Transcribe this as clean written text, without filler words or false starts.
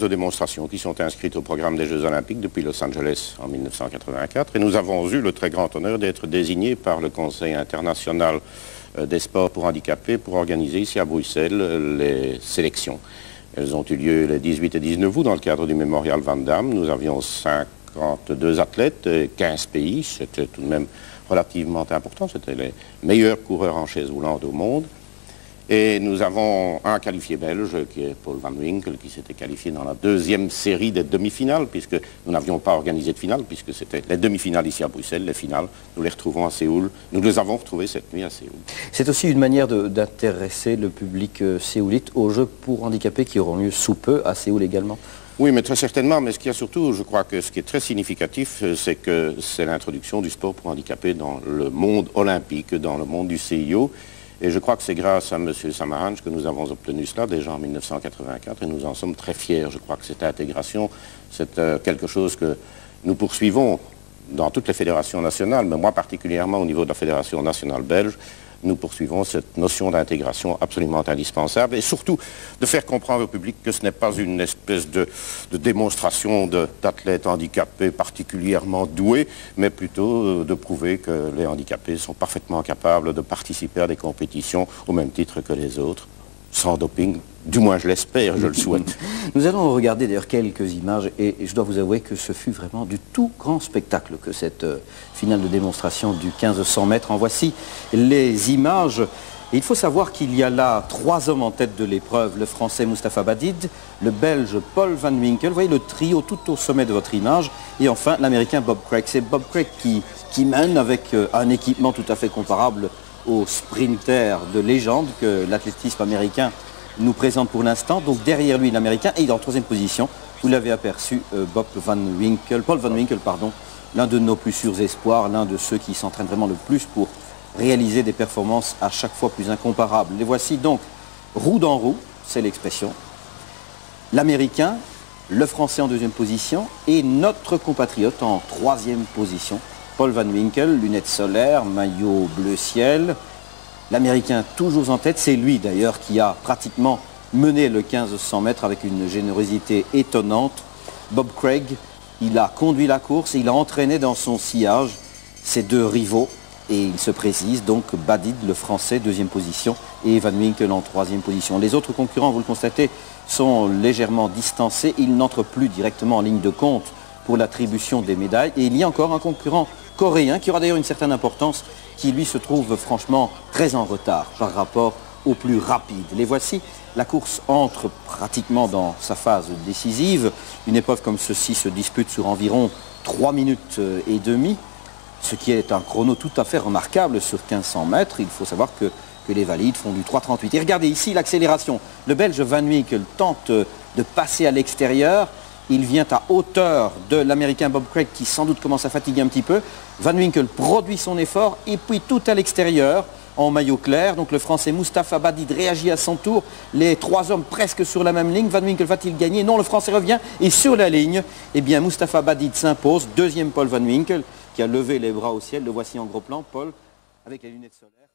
de démonstrations qui sont inscrites au programme des Jeux Olympiques depuis Los Angeles en 1984 et nous avons eu le très grand honneur d'être désignés par le Conseil international des sports pour handicapés pour organiser ici à Bruxelles les sélections. Elles ont eu lieu les 18 et 19 août dans le cadre du Mémorial Van Damme. Nous avions 52 athlètes, 15 pays, c'était tout de même relativement important, c'était les meilleurs coureurs en chaise roulante au monde. Et nous avons un qualifié belge, qui est Paul Van Winkel, qui s'était qualifié dans la deuxième série des demi-finales, puisque nous n'avions pas organisé de finale, puisque c'était les demi-finales ici à Bruxelles, les finales, nous les retrouvons à Séoul. Nous les avons retrouvées cette nuit à Séoul. C'est aussi une manière d'intéresser le public séoulite aux Jeux pour handicapés qui auront lieu sous peu à Séoul également. Oui, mais très certainement, mais ce qu'il y a surtout, je crois que ce qui est très significatif, c'est que c'est l'introduction du sport pour handicapés dans le monde olympique, dans le monde du CIO. Et je crois que c'est grâce à M. Samaranch que nous avons obtenu cela déjà en 1984 et nous en sommes très fiers. Je crois que cette intégration, c'est quelque chose que nous poursuivons dans toutes les fédérations nationales, mais moi particulièrement au niveau de la Fédération nationale belge, nous poursuivons cette notion d'intégration absolument indispensable et surtout de faire comprendre au public que ce n'est pas une espèce de démonstration d'athlètes handicapés particulièrement doués, mais plutôt de prouver que les handicapés sont parfaitement capables de participer à des compétitions au même titre que les autres, sans doping. Du moins, je l'espère, je le souhaite. Nous allons regarder d'ailleurs quelques images et je dois vous avouer que ce fut vraiment du tout grand spectacle que cette finale de démonstration du 1500 mètres. En voici les images. Et il faut savoir qu'il y a là 3 hommes en tête de l'épreuve. Le Français Mustapha Badid, le Belge Paul Van Winkel. Vous voyez le trio tout au sommet de votre image. Et enfin, l'Américain Bob Craig. C'est Bob Craig qui mène avec un équipement tout à fait comparable aux sprinters de légende que l'athlétisme américain nous présente pour l'instant. Donc derrière lui l'Américain et en 3e position, vous l'avez aperçu, Paul Van Winkel, l'un de nos plus sûrs espoirs, l'un de ceux qui s'entraînent vraiment le plus pour réaliser des performances à chaque fois plus incomparables. Les voici donc roue dans roue, c'est l'expression. L'Américain, le Français en 2e position et notre compatriote en 3e position. Paul Van Winkel, lunettes solaires, maillot bleu ciel. L'Américain toujours en tête, c'est lui d'ailleurs qui a pratiquement mené le 1500 mètres avec une générosité étonnante. Bob Craig, il a conduit la course et il a entraîné dans son sillage ses 2 rivaux. Et il se précise donc Badid, le Français, 2e position, et Van Winkel en 3e position. Les autres concurrents, vous le constatez, sont légèrement distancés. Ils n'entrent plus directement en ligne de compte pour l'attribution des médailles. Et il y a encore un concurrent coréen qui aura d'ailleurs une certaine importance, qui lui se trouve franchement très en retard par rapport aux plus rapides. Les voici, la course entre pratiquement dans sa phase décisive. Une épreuve comme ceci se dispute sur environ 3 minutes et demie, ce qui est un chrono tout à fait remarquable sur 1500 mètres. Il faut savoir que les valides font du 3,38. Et regardez ici l'accélération. Le Belge Van Winkel tente de passer à l'extérieur. Il vient à hauteur de l'Américain Bob Craig qui sans doute commence à fatiguer un petit peu. Van Winkel produit son effort et puis tout à l'extérieur en maillot clair. Donc le Français Mustapha Badid réagit à son tour. Les 3 hommes presque sur la même ligne. Van Winkel va-t-il gagner? Non, le Français revient et sur la ligne, eh bien Mustapha Badid s'impose. 2e Paul Van Winkel qui a levé les bras au ciel. Le voici en gros plan, Paul, avec les lunettes solaires.